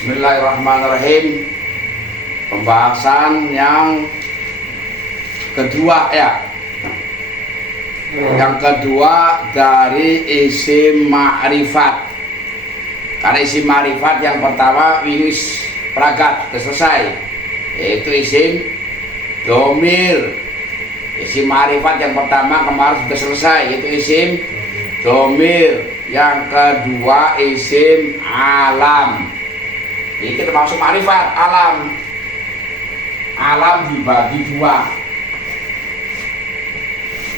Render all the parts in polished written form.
Bismillahirrahmanirrahim. Pembahasan yang kedua ya. Yang kedua dari isim ma'rifat. Karena isim ma'rifat yang pertama wis pragat sudah selesai, yaitu isim domir. Isim ma'rifat yang pertama kemarin sudah selesai, yaitu isim domir. Yang kedua isim alam. Ini kita masuk ma'rifat alam. Alam dibagi dua.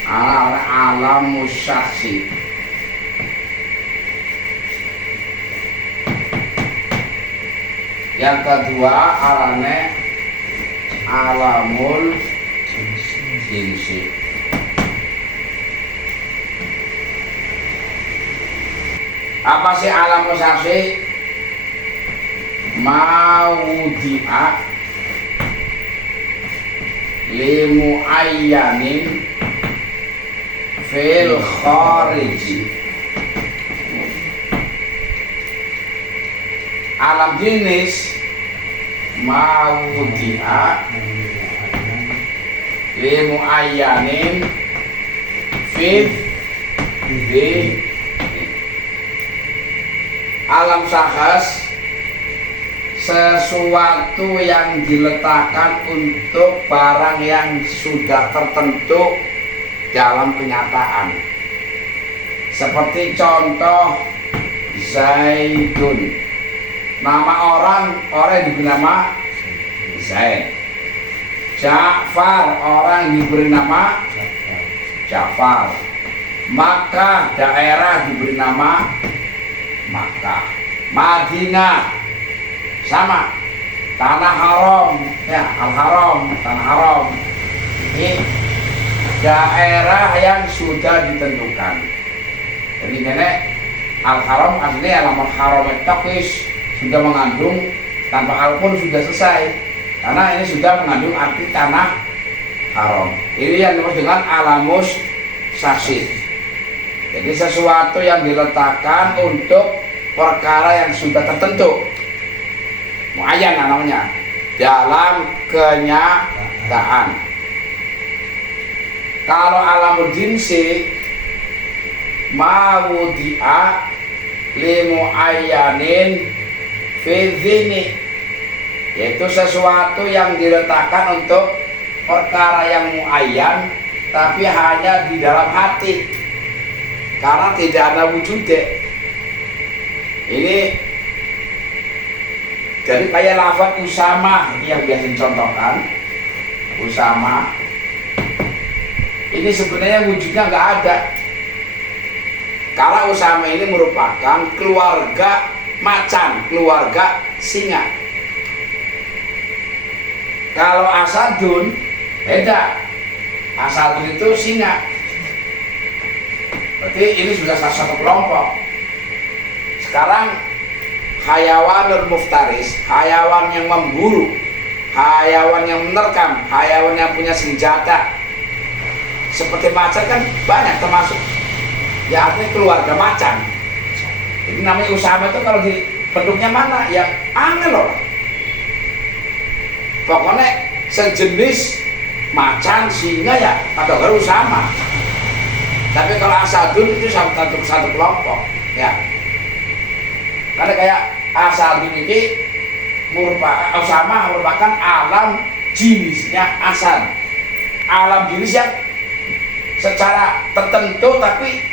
Alam musyaksi. Yang kedua alane alamul jinsi. Apa sih alam musyaksi? Maudi'a limu ayyanin fil khariji. Alam jenis maudi'a limu ayyanin fil di alam sahas, sesuatu yang diletakkan untuk barang yang sudah tertentu dalam kenyataan. Seperti contoh Zaidun, nama orang yang diberi nama Zaid. Ja'far, orang yang diberi nama Ja'far. Makkah, daerah diberi nama Makkah. Madinah sama, tanah haram ya, al-haram, tanah haram. Ini daerah yang sudah ditentukan. Jadi ini al-haram artinya alamat haram taqis, sudah mengandung, tanpa al pun sudah selesai, karena ini sudah mengandung arti tanah haram. Ini yang disebut dengan alamus saksi. Jadi sesuatu yang diletakkan untuk perkara yang sudah tertentu, muayyan namanya, dalam kenyataan. Kalau alamul jinsi mawudi'a limu ayyanin fidzini, yaitu sesuatu yang diletakkan untuk perkara yang muayyan tapi hanya di dalam hati, karena tidak ada wujudnya. Ini jadi kayak lafaz Usama ini yang biasa dicontohkan. Usama ini sebenarnya wujudnya nggak ada, karena Usama ini merupakan keluarga macan, keluarga singa. Kalau Asadun beda, Asadun itu singa. Berarti ini sudah salah satu kelompok. Sekarang hayawanul muftaris, hayawan yang memburu, hayawan yang menerkam, hayawan yang punya senjata. Seperti macan kan banyak, termasuk ya artinya keluarga macan. Jadi namanya Usama itu kalau di bentuknya mana yang aneh loh. Pokoknya sejenis macan, singa ya kategori Usama. Tapi kalau Asadun itu satu kelompok ya. Karena kayak Asadun ini Usama merupakan alam jenisnya Asad. Alam jenis yang secara tertentu tapi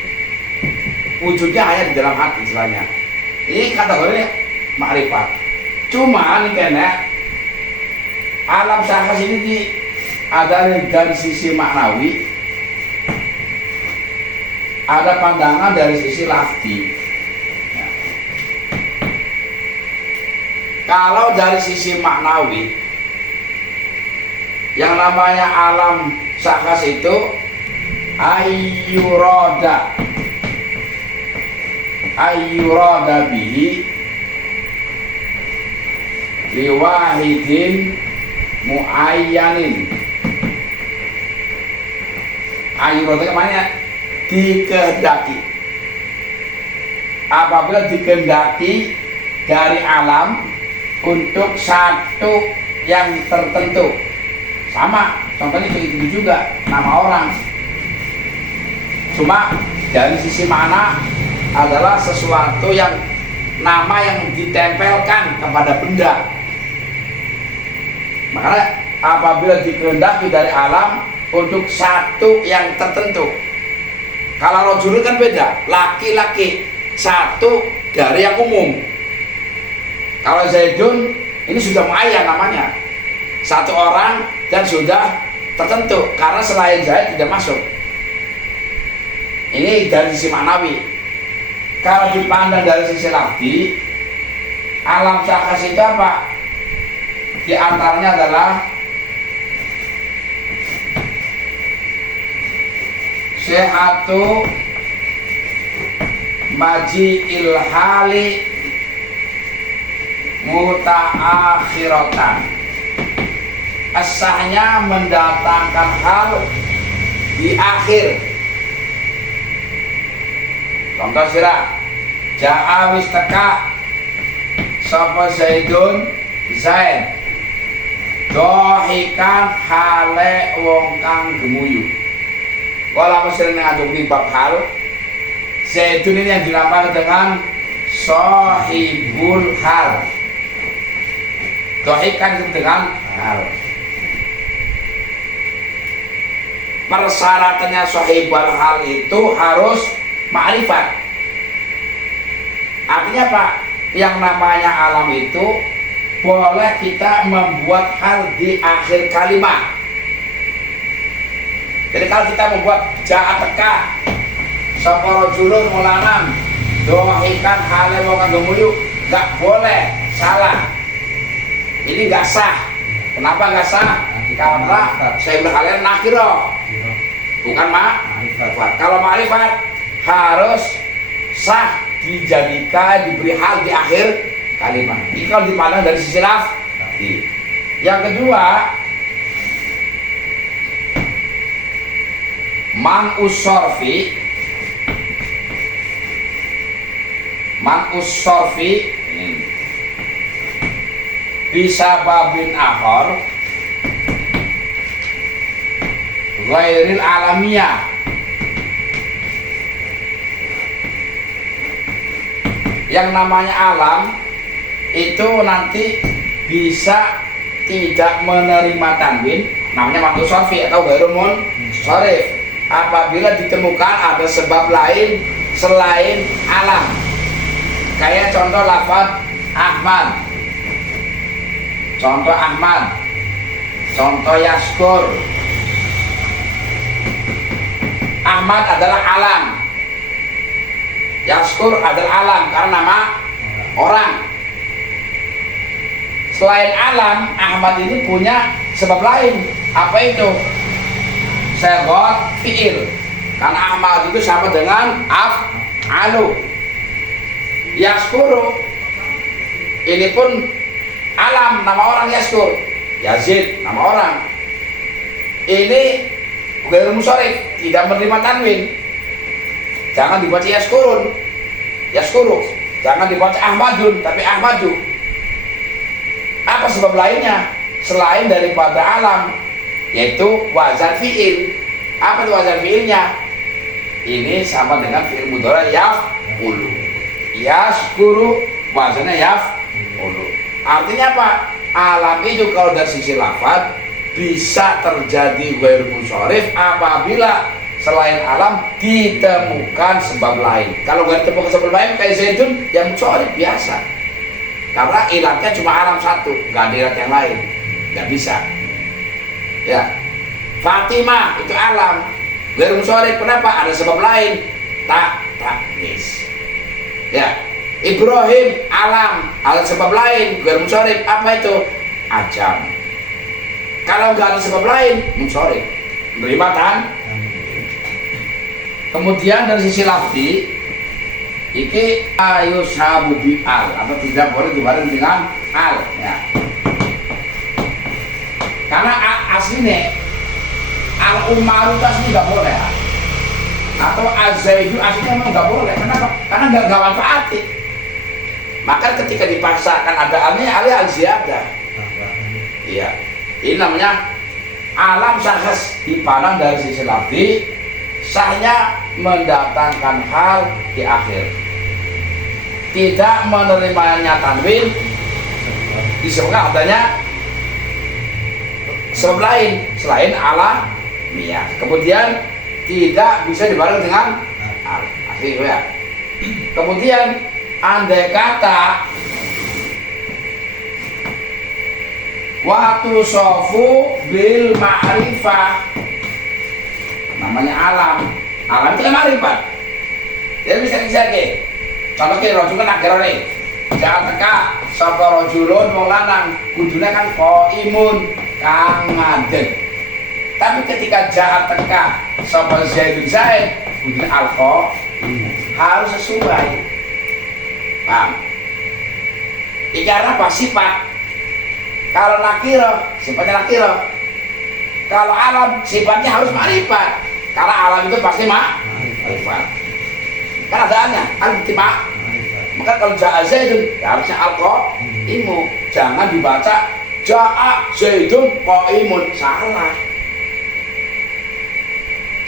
wujudnya hanya di dalam hati istilahnya. Ini kategorinya ma'rifat. Cuma ini kena alam sahas ini ada dari sisi maknawi, ada pandangan dari sisi lafzi. Ya. Kalau dari sisi maknawi, yang namanya alam sahas itu ayyurada bihi liwahidin muayyanin. Ayyurada kemana? Dikehendaki. Apabila dikehendaki dari alam untuk satu yang tertentu. Sama, contohnya itu juga nama orang. Cuma dari sisi mana adalah sesuatu yang nama yang ditempelkan kepada benda. Makanya apabila dikehendaki dari alam untuk satu yang tertentu. Kalau rojulun kan beda, laki-laki, satu dari yang umum. Kalau Zaidun ini sudah muayyan namanya, satu orang dan sudah tertentu, karena selain Zaid tidak masuk. Ini dari sisi maknawi. Kalau dipandang dari sisi lafzi, alam syakhs itu apa? Di antaranya adalah sehatu maji ilhali mutaakhiratan, asahnya mendatangkan hal di akhir. Contoh sirah, ja'a wis teka sapa Zaidun Zaid dohikan hale wong kang gemuyu. Kalau sering mengaduk bab hal, Zaidun ini yang dilapar dengan sahibul hal. Dohikan itu dengan hal. Persyaratannya sahibul hal itu harus ma'rifat. Artinya apa? Yang namanya alam itu boleh kita membuat hal di akhir kalimat. Jadi kalau kita membuat ja'a teka sapa rajulun mulanan dohikan hale wong kang gemuyu, enggak boleh, salah. Ini enggak sah. Kenapa enggak sah? Karena saya bilang kalian nakiro, bukan ma'rifat. Kalau ma'rifat harus sah, dijadikan, diberi hal di akhir kalimat. Ini kalau dipandang dari sisi lafzi. Yang kedua, man'us sorfi bisa babin akhor ghairil alamiyah. Yang namanya alam itu nanti bisa tidak menerima tanwin, namanya man'us sorfi atau ghairul munsharif, apabila ditemukan ada sebab lain selain alam. Kayak contoh lafaz Ahmad, contoh Ahmad, contoh Yaskur. Ahmad adalah alam, Yaskur adalah alam karena nama orang. Selain alam, Ahmad ini punya sebab lain. Apa itu? Segot fi'il. Karena Ahmad itu sama dengan af'alu. Yaskuru ini pun alam, nama orang Yaskur. Yazid, nama orang. Ini ghairul munsharif, tidak menerima tanwin. Jangan dibaca Yaskurun, Yaskuru. Jangan dibaca Ahmadun, tapi Ahmadu. Apa sebab lainnya selain daripada alam? Yaitu wazan fi'il. Apa itu wazan fi'ilnya? Ini sama dengan fi'il mudhari yaf'ulu. Yaskuru wazannya yaf'ulu. Artinya apa? Alam itu kalau dari sisi lafaz bisa terjadi ghairul munsharif apabila selain alam ditemukan sebab lain. Kalau nggak ditemukan sebab lain kayak Zaidun yang munsharif biasa. Karena ilatnya cuma alam satu, nggak ada ilat yang lain, nggak bisa. Ya, Fatimah itu alam, ghairul munsharif. Kenapa? Ada sebab lain, taknis. Ya, Ibrahim alam, ada sebab lain, ghairul munsharif. Apa itu? Ajam. Kalau nggak ada sebab lain, munsharif, menerima kan? Kemudian dari sisi lafzi, iki ayusabu bi al, atau tidak boleh dibareng dengan al, ya. Karena aslinya al umaru itu aslinya nggak boleh, atau azaidu aslinya memang nggak boleh. Kenapa? Karena nggak manfaati. Maka ketika dipaksakan ada alih al-ziyadah. Iya. Ini namanya alam sahas dipandang dari sisi lafzi, sahnya mendatangkan hal di akhir. Tidak menerimanya tanwin disebabkan adanya sebab lain selain alamiah. Kemudian tidak bisa dibareng dengan asli ya. Kemudian andai kata waktu sofu bil ma'rifah, namanya alam itu kan ma'rifat. Jadi bisa disake contohnya rojulun akhirnya nih jangan teka sapa rojulun wong lanang kudune kan qaimun kang ngadeg. Tapi ketika jahat teka sapa Zaidun Zaid kudune alqa harus sesuai. Paham? Iki apa sifat? Kalau nakiro sifatnya nakiro, kalau alam sifatnya harus ma'rifat. Karena alam itu pasti ma'rifat. Kan adaannya al-intima. Maka kalau ja'a Zaidun ya harusnya al-qaimu. Jangan dibaca ja'a Zaidun qaimun, salah.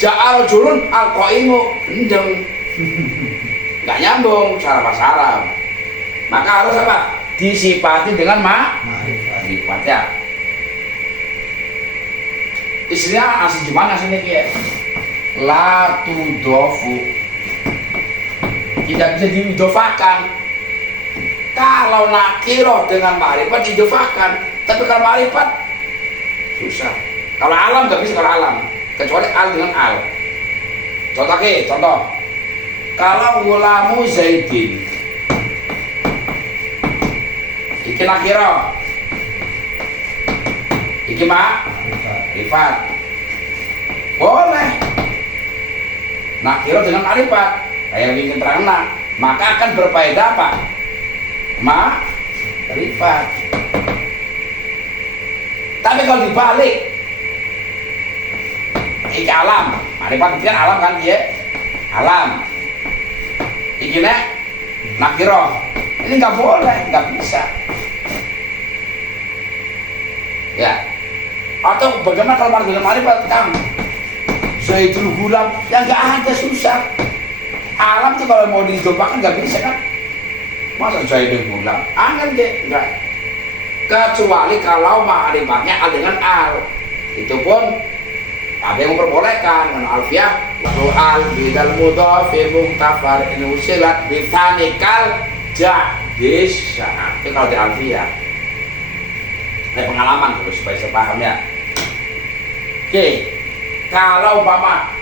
Ja'a rajulun al-qaimu, endeng. Enggak nyambung secara bahasa Arab. Maka harus apa? Disifati dengan ma'rifat ya. Istilah asli gimana aslinya ya? La tudofu, tidak bisa diidofakan. Kalau nakiro dengan ma'rifat diidofakan, tapi kalau ma'rifat susah. Kalau alam nggak bisa, kalau alam kecuali al dengan al. Contoh, kalau gulamu Zaidin, iki nakiro, iki ma'rifat, boleh nakiro dengan ma'rifat. Kayak ingin terang, maka akan berfaedah apa? Ma'rifat. Tapi kalau dibalik, iki alam, ma'rifat itu kan alam kan dia, alam. Iki nakiro, ini nggak boleh, nggak bisa. Ya. Atau bagaimana kalau ma'rifat kang Zaidul Gulam, yang nggak ada, susah. Alam tuh kalau mau diidofakan nggak bisa kan? Masa Zaidul Gulam? Angin deh, enggak. Kecuali kalau ma'rifatnya al dengan al, itu pun ada yang memperbolehkan dengan alfiah. Lalu al bidal mudhafi muhtafar in usilat bitanikal ja'dis sya'a. Itu kalau di alfiah. Ada pengalaman terus supaya saya paham ya. Oke, kalau umpama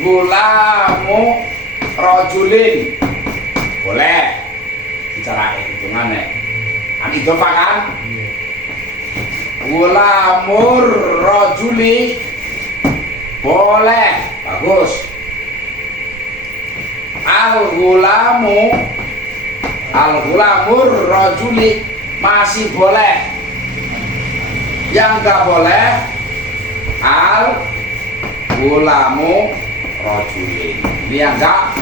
gulamu rojulin boleh dicarain hitungannya anidofa kan. Gulamur rojuli boleh, bagus. Al gulamur rojuli masih boleh. Yang nggak boleh al gulamu rojulin, ini yang enggak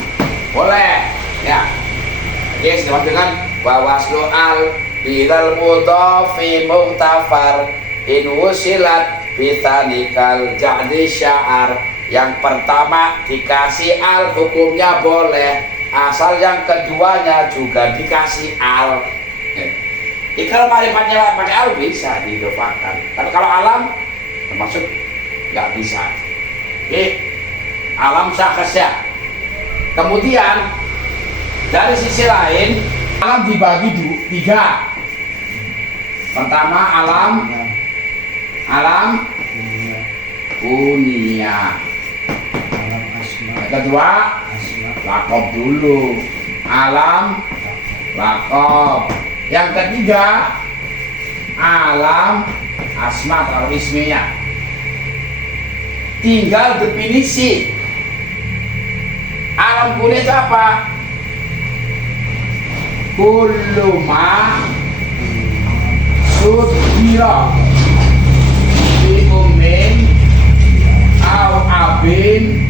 boleh ya. Oke, sama dengan bawaslu al bidal mudhafi muhtafar in wusilat bitanikal ja'di sya'ar. Yang pertama dikasih al hukumnya boleh, asal yang keduanya juga dikasih al. Kalau ma'rifatnya pakai al bisa diidofakan, tapi kalau alam termasuk nggak bisa. Oke, alam sahasya. Kemudian dari sisi lain alam dibagi tiga. Pertama alam kunia. Yang kedua lakob dulu, alam lakob. Yang ketiga alam asma atau isminya. Tinggal definisi. Alam kunia itu apa? Kullu ma sudhira bi ummin au abin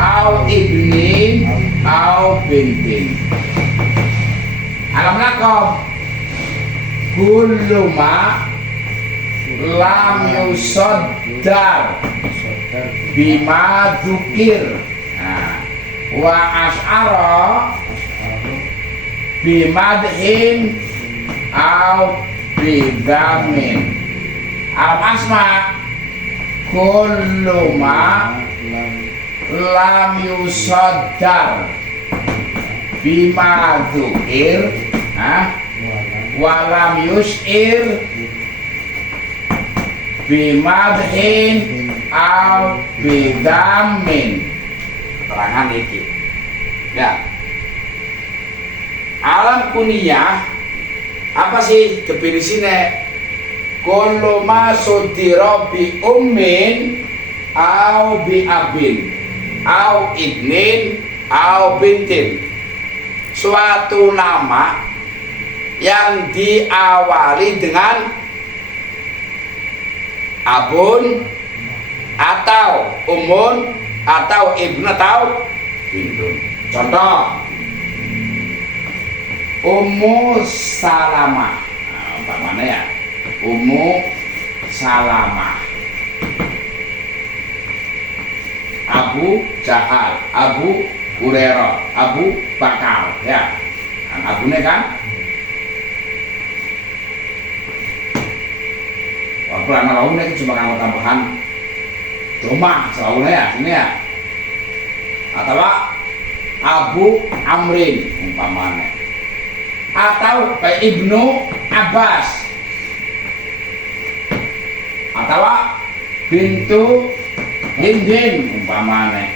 au ibnin au bintin. dalam lakom kullu ma lam yusaddar bima dzukir. Nah, wa asyara bimadhin au bidamin. Al asma kullu ma lam yusaddar bima dzukir wa lam yus'ir bimadhin au bidamin. Keterangan iki ya. Alam kuniyah apa sih definisine? Kullu ma sudira bi ummin au bi abin au ibnin au bintin. Suatu nama yang diawali dengan abun atau umun atau ibn atau bintun. Contoh Ummu Salamah. Nah, umpamanya ya Ummu Salamah, Abu Jahal, Abu Hurairah, Abu Bakar ya. Nah, abunya kan walaupun anak umumnya itu cuma kamu tambahan cuma selalu ya ini ya. Atau Abu Amrin umpamanya, atau kayak Ibnu Abbas, atau bintu Hindin umpamanya.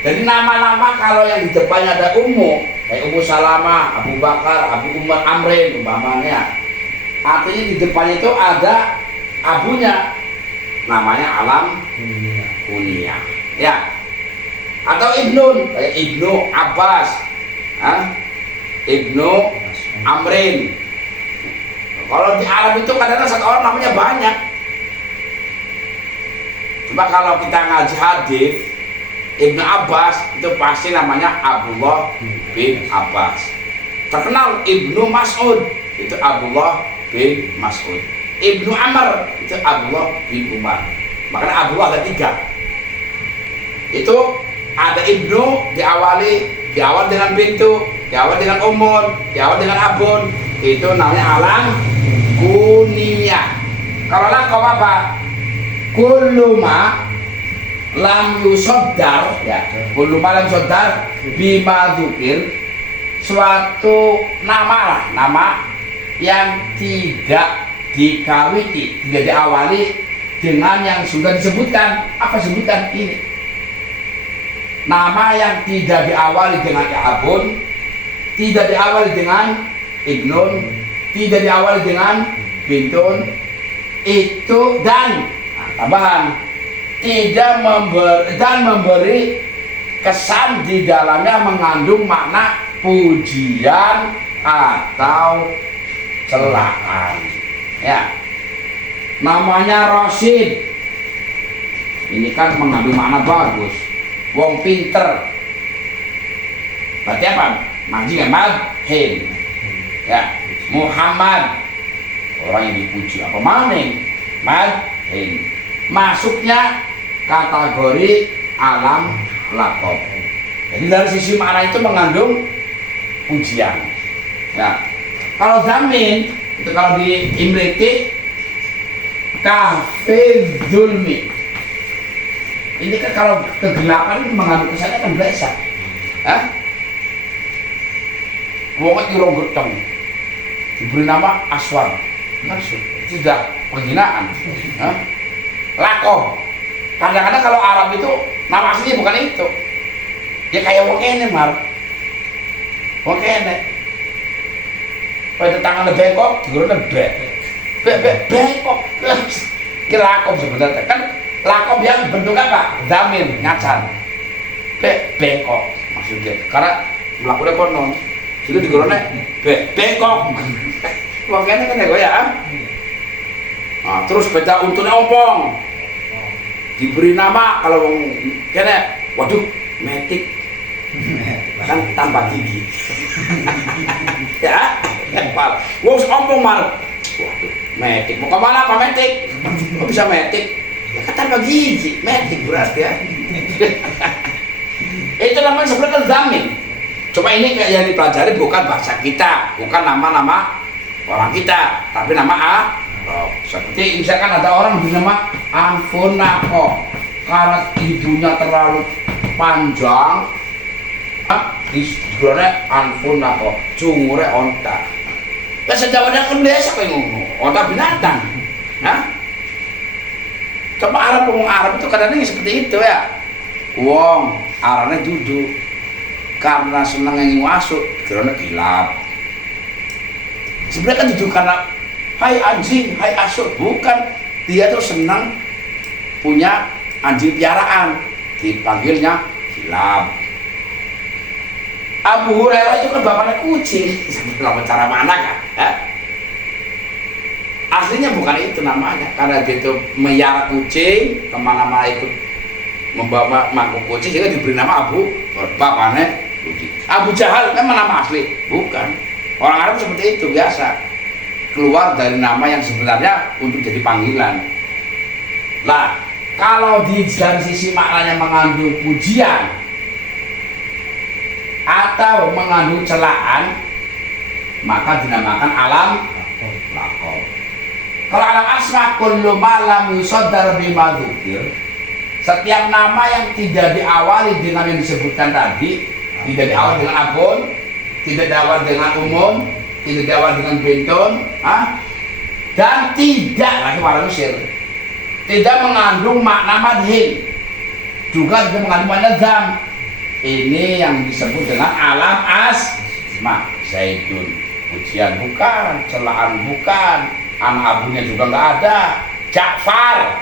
Jadi nama-nama kalau yang di depannya ada ummu, kayak Ummu Salamah, Abu Bakar, Abu Umar Amrin umpamanya, artinya di depannya itu ada abunya, namanya alam kuniyah ya. Atau Ibnun, kayak Ibnu Abbas, Ibnu Amrin. Kalau di Arab itu kadang-kadang satu orang namanya banyak. Cuma kalau kita ngaji hadis, Ibnu Abbas itu pasti namanya Abdullah bin Abbas. Terkenal Ibnu Mas'ud itu Abdullah bin Mas'ud. Ibnu Amr itu Abdullah bin Umar. Makanya Abdullah ada 3. Itu ada Ibnu diawal dengan bintu, diawal dengan umun, diawal dengan abun. Itu namanya alam kuniyah. Kalau lakom apa? Kullu ma lam yusaddar ya. Kullu ma lam yusaddar bima dzukir, suatu nama lah, nama yang tidak dikawiti, tidak diawali dengan yang sudah disebutkan. Apa sebutkan ini? Nama yang tidak diawali dengan abun, tidak diawali dengan ibnun, tidak diawali dengan bintun, itu dan tambahan tidak memberi kesan di dalamnya mengandung makna pujian atau celaan ya. Namanya Rosid, ini kan mengandung makna bagus, wong pinter. Berarti apa? Manjing Madhin ya. Muhammad, orang yang dipuji. Apa maning? Madhin, masuknya kategori alam lakob. Jadi dari sisi makna itu mengandung pujian ya. Kalau zamin itu kalau di Imriti kafe zulmi, ini kan kalau kegelapan itu mengandung kesannya kan biasa. Wong irong getong diberi nama Aswar, itu sudah penghinaan. Lakob, kadang-kadang kalau Arab itu nama aslinya bukan itu ya, kayak wong kene mar, wong kene pada tangannya bengkok, digorongnya bengkok. Ini lakob sebenarnya kan. Lakob yang bentuk apa? Damin, nyacan, bengkok maksudnya, karena melakukannya konon jadi digorongnya bengkok. Wong kene kan ya. Nah, terus beda untungnya ompong, diberi nama kalau kene, waduh metik kan tanpa gigi. Ya, wong ompong mal. Waduh, metik. Mau kemana Pak Metik? Kok bisa metik? Ya kan tanpa gigi, metik berarti ya. Itu namanya sebenarnya zamin. Cuma ini kayak yang dipelajari bukan bahasa kita, bukan nama-nama orang kita, tapi nama Arab. Seperti misalkan ada orang bernama Anfunako, karena ibunya terlalu panjang, disebutnya Anfunako, cungure onta. Lah sejawatnya kan desa kayak ngomong, onta binatang. Hah? Coba Arab ngomong Arab itu kadang-kadang seperti itu ya. Wong arane duduk karena seneng yang masuk, karena kilap. Sebenarnya kan duduk karena hai anjing, hai asuk, bukan. Dia tuh senang punya anjing piaraan, dipanggilnya kilap. Abu Hurairah itu kan bapaknya kucing. Sebenarnya cara mana kan? Aslinya bukan itu namanya, karena dia itu meyara kucing, kemana-mana ikut membawa mangkuk kucing, sehingga diberi nama Abu. Bapaknya kucing. Abu Jahal memang nama asli? Bukan. Orang Arab seperti itu biasa, keluar dari nama yang sebenarnya untuk jadi panggilan. Nah, kalau dari sisi maknanya mengandung pujian atau mengandung celaan, maka dinamakan alam lakob. Kalau alam asma kullu ma lam yusaddar bima dzukir, setiap nama yang tidak diawali dengan yang disebutkan tadi, tidak diawali dengan akun, tidak diawali dengan umum, tidak diawali dengan bentun, dan tidak lagi warna Mesir, tidak mengandung makna madhin, juga tidak mengandung makna zam. Ini yang disebut dengan alam asma. Zaidun, pujian bukan, celaan bukan, anak abunya juga nggak ada. Ja'far,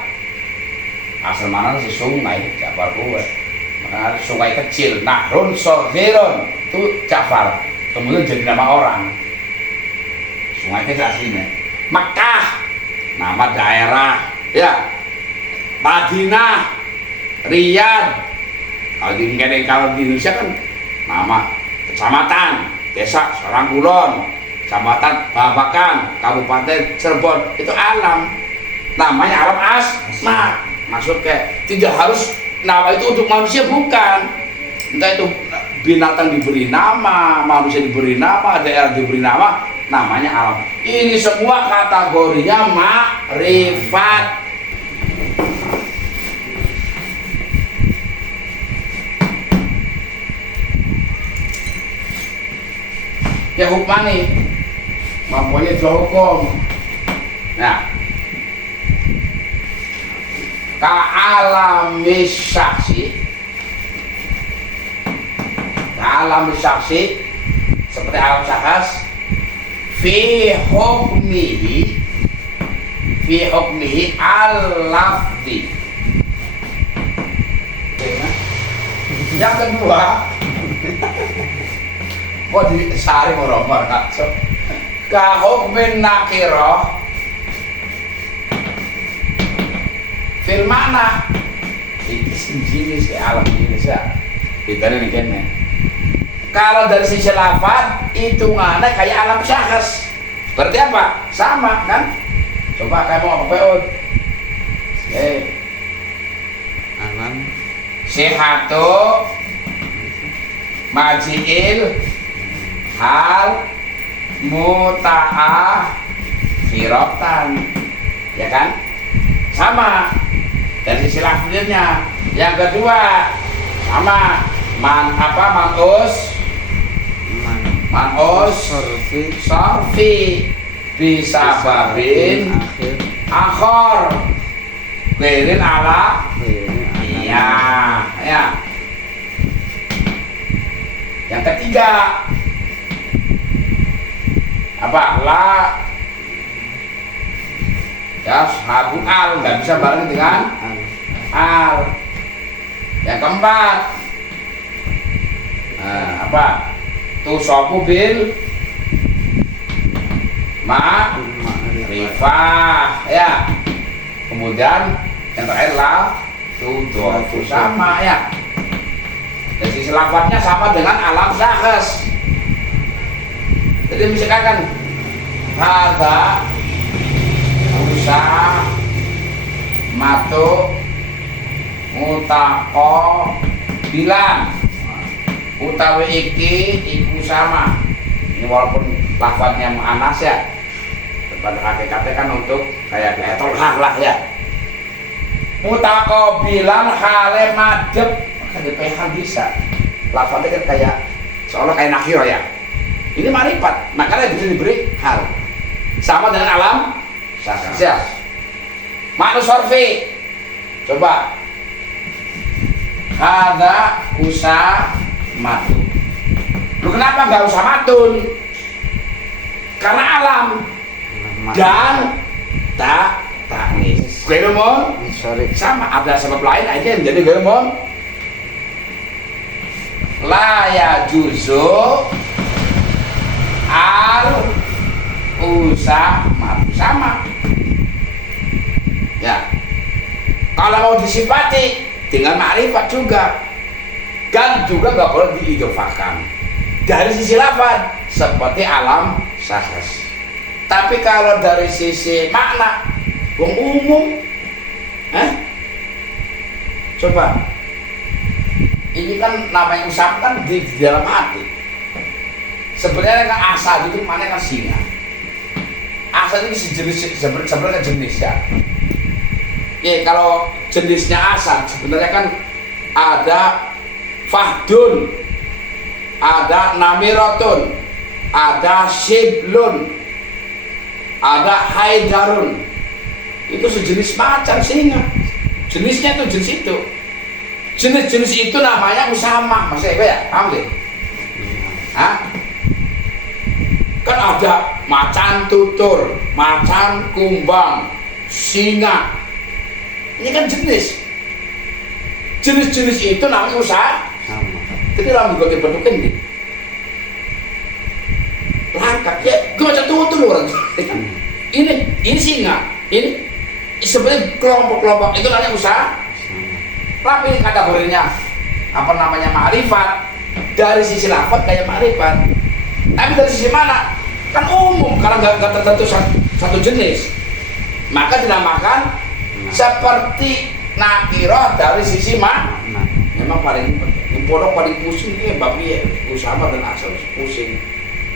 asal mana si sungai, Ja'far gue, mana sungai kecil, Nahrun Sordirun, itu Ja'far, kemudian jadi nama orang. Sungai kecil aslinya. Mekah, nama daerah, ya. Madinah, Riyadh. Kalau di Indonesia kan nama kecamatan, desa Sarangkulon, kecamatan Babakan, Kabupaten Cirebon, itu alam. Namanya alam asma. Maksud kayak tidak harus nama itu untuk manusia, bukan. Entah itu binatang diberi nama, manusia diberi nama, daerah diberi nama, namanya alam. Ini semua kategorinya makrifat. Ya hukmani, mempunyai dua hukum. Nah, ka'alamis saksi, seperti alam syakhs, fi hukmihi al-lafzi. Yang kedua, kok disari ngoromor kacau, ka hukmin nakirah fil makna. Ini jenis alam jenis ya. Kita ini kene. Kalau dari sisi lafaz hitungannya kayak alam syakhs. Berarti apa? Sama kan? Coba kamu apa peun? Alam sihatu majiil hal muta'ah khirotan, ya kan? Sama dari sisi lafaznya. Yang kedua sama manus sorfi bisa babin akhor berin ala, iya ya. Yang ketiga apa? La ya sahabu al, nggak bisa bareng dengan al. Yang keempat apa? Tusofu bil ma'rifah, ya. Kemudian yang terakhir la tudofu, sama ya. Dan sisi lafadznya sama dengan alam syahs. Jadi misalkan hadza usa matu mutaqo bilan utawi iki iku sama. Ini walaupun lafadznya mu'annas ya, pada hakikatnya kan untuk kayak tolhah lah ya. Mutaqo bilan hale madep, maka DPH bisa. Lafadznya kan kayak seolah kayak nakiro ya. Ini marifat, makanya bisa diberi hal. Sama dengan alam syahs. Makna sorfi. Coba. Hadza usa matu. Lu kenapa nggak usah matun? Karena alam dan taknis. Geromon sama ada sebab lain aja yang jadi geromon. La ya juzu al matu sama. Ya. Kalau mau disifati dengan ma'rifat juga, kan juga nggak boleh diidofakan dari sisi lafaz seperti alam syahs. Tapi kalau dari sisi makna wong umum, coba ini kan namanya usap kan di dalam hati. Sebenarnya kan asal itu mana kan singa. Asal itu sejenis sebenarnya jenis ya. Ya kalau jenisnya asal sebenarnya kan ada fahdun, ada namiratun, ada shiblun, ada haidarun. Itu sejenis macan singa. Jenisnya itu jenis itu. Jenis-jenis itu namanya usamah. Mas Eko ya? Paham ya? Hah? Kan ada macan tutur, macan kumbang, singa. Ini kan jenis. Jenis-jenis itu namanya usaha. Jadi orang juga bentuknya ini. Langkah ya, gue macam tutur orang. Ini singa. Ini sebenarnya kelompok-kelompok itu namanya usaha. Tapi kategorinya apa namanya ma'rifat, dari sisi lafaz kayak ma'rifat. Tapi dari sisi mana? Kan umum karena nggak tertentu satu jenis. Maka dinamakan seperti nakirah dari sisi memang paling pondok paling pusing ini babi ya, Usama dan Asal pusing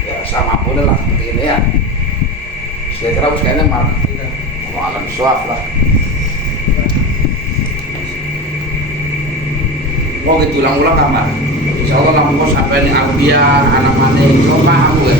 ya, sama pun lah seperti ini ya. Saya kira kayaknya malah mau alam suaf lah. Mau gitu ulang-ulang kamar. Insya Allah langsung sampai ini Arbia anak mana yang coba aku ya.